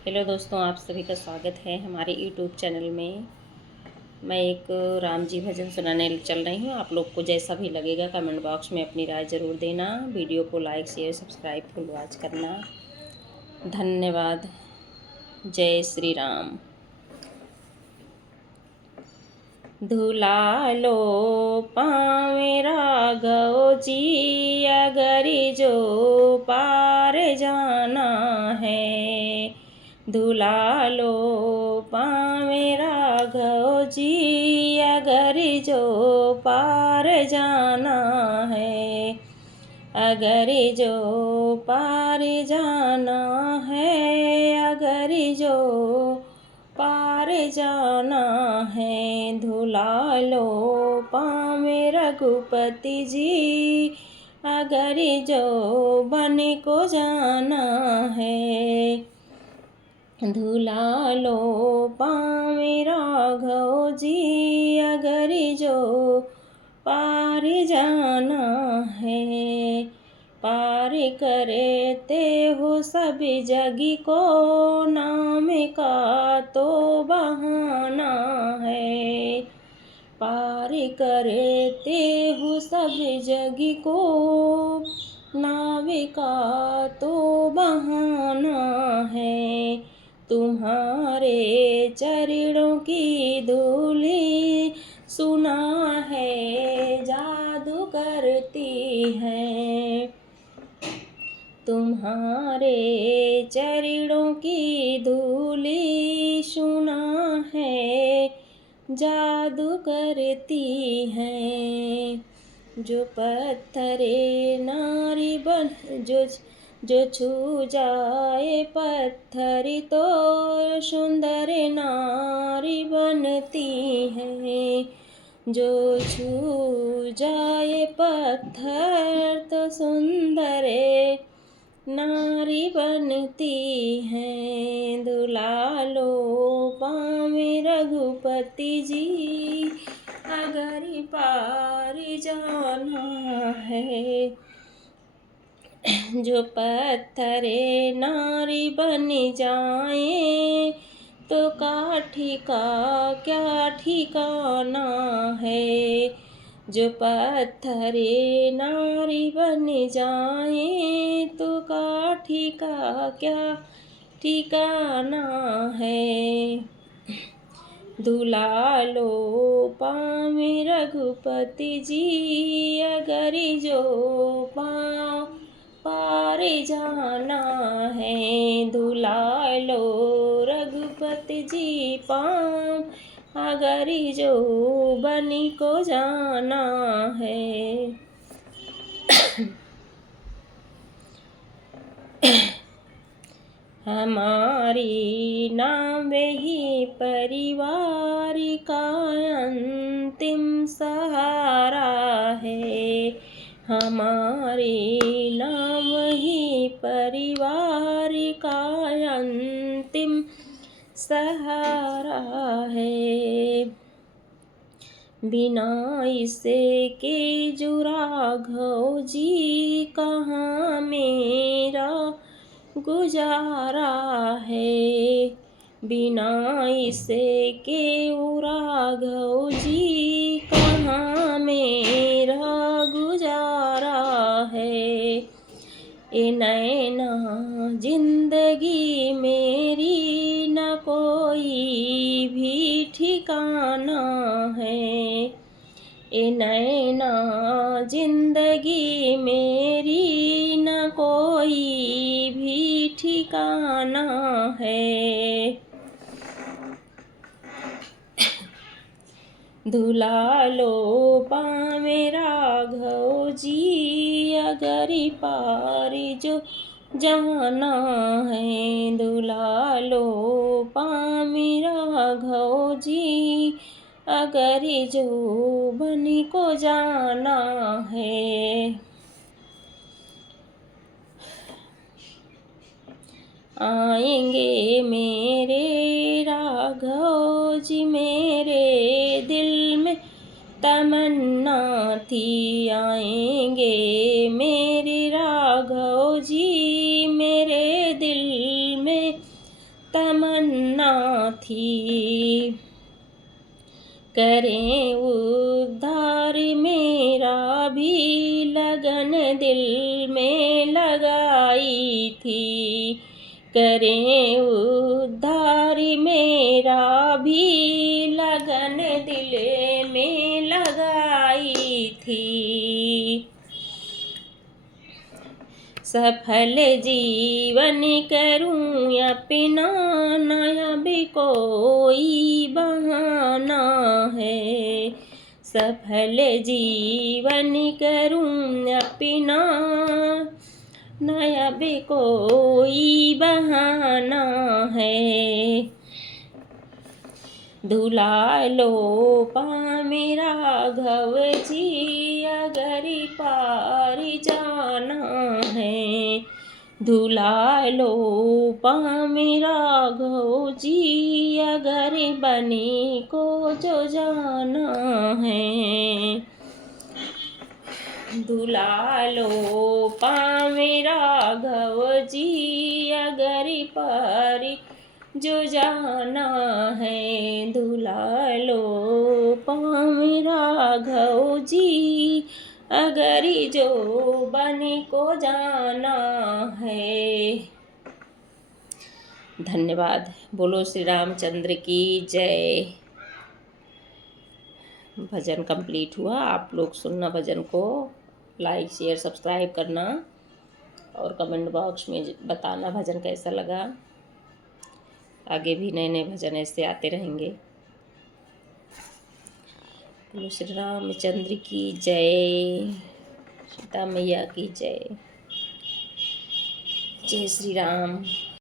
Hello दोस्तों, आप सभी का स्वागत है हमारे यूट्यूब चैनल में। मैं एक राम जी भजन सुनाने चल रही हूँ। आप लोग को जैसा भी लगेगा कमेंट बॉक्स में अपनी राय ज़रूर देना। वीडियो को like share subscribe full watch करना। धन्यवाद। जय श्री राम। धुला लो पावे राघव जी, अगरी जो पार जाना है। धुला लो पावे राघव जी, अगर जो पार जाना है। अगर जो पार जाना है, अगर जो पार जाना है। धुला लो पावे रघुपति जी, अगर जो बन को जाना है। धुला लो पावे राघव जी, अगर जो पार जाना है। पार करते हो सभी जगी को, नाम का तो बहाना है। पार करते हो सभी जगी को, नावे का तो बहाना है। तुम्हारे चरणों की धूली सुना है जादू करती है। तुम्हारे चरणों की धूली सुना है जादू करती है। जो पत्थरे नारी बन जो छू जाए पत्थर तो सुंदर नारी बनती है। जो छू जाए पत्थर तो सुंदर नारी बनती है। धुला लो पावे रघुपति जी, अगर पार जाना है। जो पत्थरे नारी बन जाए तो काठी का क्या ठिकाना है। जो पत्थरे नारी बन जाए तो काठी का क्या ठिकाना है। धुला लो पावे रघुपति जी, अगर जो पार जाना है। धुला लो रघुपति जी पाम, अगर जो बनी को जाना है। हमारी नाम ही परिवार का अंतिम सहारा है। हमारे नाम ही परिवार का अंतिम सहारा है। बिना इसे के जो राघव जी, कहाँ मेरा गुजारा है। बिना इसे के राघव जी, कहाँ मेरा गुजारा है। ए नैना जिंदगी मेरी न कोई भी ठिकाना है। ए नैना जिंदगी मेरी न कोई भी ठिकाना है। धुला लो पावे राघव जी, अगर पार जो जाना है। धुला लो पावे राघव जी, अगर जो बन को जाना है। आएंगे मेरे राघव जी, मेरे दिल में तमन्ना थी। आएंगे मेरे राघव जी, मेरे दिल में तमन्ना थी। करें उद्धार मेरा भी लगन दिल में लगाई थी। करें उद्धार मेरा भी लगन दिल में लगाई थी। सफल जीवन करूं अपना, नया भी कोई बहाना है। सफल जीवन करूं अपना, नया भी कोई बहाना है। धुला लो पामी राघव जी, अगर पार जाना है। धुला लो पामी राघव जी, अगर बनी को जो जाना है। धुला लो पामी राघव जी, अगर पार जो जाना है। धुला लो पामी राघव जी, अगर जो बन को जाना है। धन्यवाद। बोलो श्री रामचंद्र की जय। भजन कंप्लीट हुआ। आप लोग सुनना भजन को, लाइक शेयर सब्सक्राइब करना और कमेंट बॉक्स में बताना भजन कैसा लगा। आगे भी नए नए भजन ऐसे आते रहेंगे। बोलो श्री रामचंद्र की जय, सीता मैया की जय। जय श्री राम।